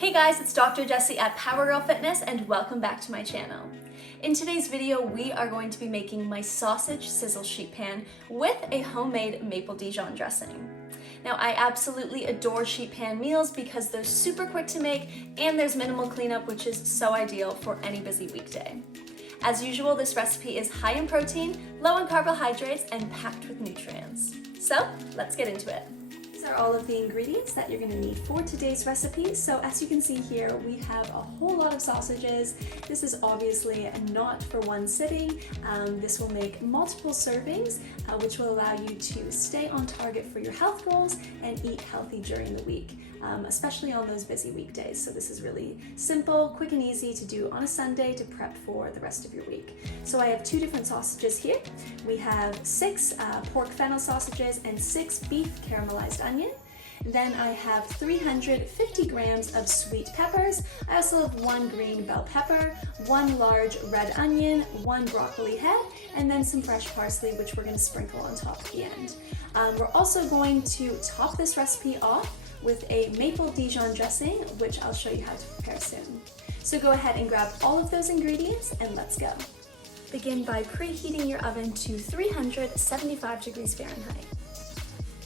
Hey guys, it's Dr. Jessie at Power Girl Fitness and welcome back to my channel. In today's video, we are going to be making my sausage sizzle sheet pan with a homemade Maple Dijon dressing. Now, I absolutely adore sheet pan meals because they're super quick to make and there's minimal cleanup, which is so ideal for any busy weekday. As usual, this recipe is high in protein, low in carbohydrates, and packed with nutrients. So let's get into it. These are all of the ingredients that you're going to need for today's recipe. So as you can see here, we have a whole lot of sausages. This is obviously not for one sitting. This will make multiple servings, which will allow you to stay on target for your health goals and eat healthy during the week, especially on those busy weekdays. So this is really simple, quick and easy to do on a Sunday to prep for the rest of your week. So I have two different sausages here. We have 6 pork fennel sausages and 6 beef caramelized onion. Then I have 350 grams of sweet peppers. I also have 1 green bell pepper, 1 large red onion, 1 broccoli head, and then some fresh parsley, which we're going to sprinkle on top at the end. We're also going to top this recipe off with a Maple Dijon dressing, which I'll show you how to prepare soon. So go ahead and grab all of those ingredients and let's go. Begin by preheating your oven to 375 degrees Fahrenheit.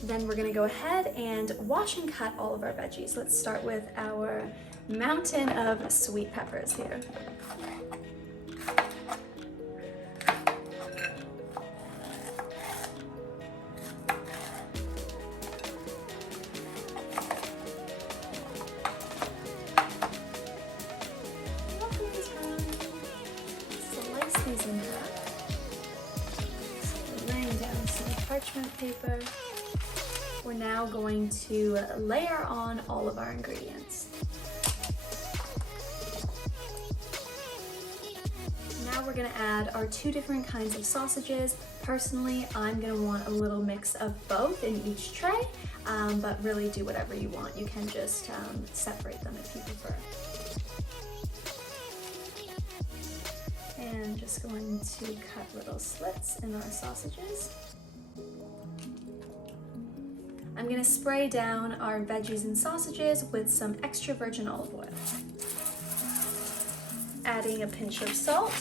Then we're gonna go ahead and wash and cut all of our veggies. Let's start with our mountain of sweet peppers here. Slice these in half. So laying down some parchment paper. We're now going to layer on all of our ingredients. Now we're gonna add our 2 different kinds of sausages. Personally, I'm gonna want a little mix of both in each tray, but really do whatever you want. You can just separate them if you prefer. And just going to cut little slits in our sausages. I'm going to spray down our veggies and sausages with some extra virgin olive oil. Adding a pinch of salt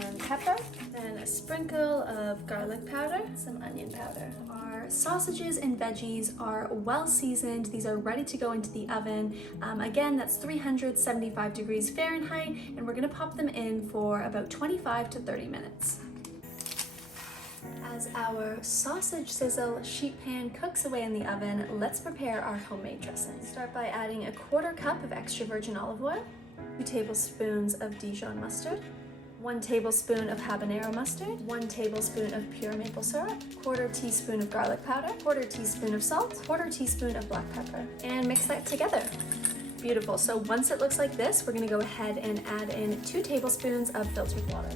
and pepper, then a sprinkle of garlic powder, some onion powder. Our sausages and veggies are well seasoned. These are ready to go into the oven. Again, that's 375 degrees Fahrenheit, and we're going to pop them in for about 25 to 30 minutes. As our sausage sizzle sheet pan cooks away in the oven, let's prepare our homemade dressing. Start by adding a 1/4 cup of extra virgin olive oil, 2 tablespoons of Dijon mustard, 1 tablespoon of habanero mustard, 1 tablespoon of pure maple syrup, 1/4 teaspoon of garlic powder, 1/4 teaspoon of salt, 1/4 teaspoon of black pepper, and mix that together. Beautiful. So once it looks like this, we're going to go ahead and add in 2 tablespoons of filtered water.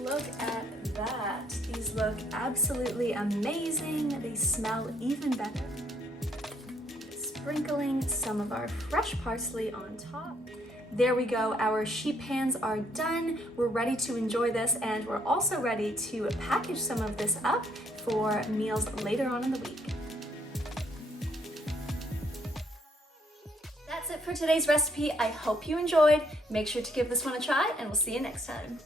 Look at that. These look absolutely amazing. They smell even better. Sprinkling some of our fresh parsley on top. There we go. Our sheet pans are done. We're ready to enjoy this, and we're also ready to package some of this up for meals later on in the week. That's it for today's recipe. I hope you enjoyed. Make sure to give this one a try, and we'll see you next time.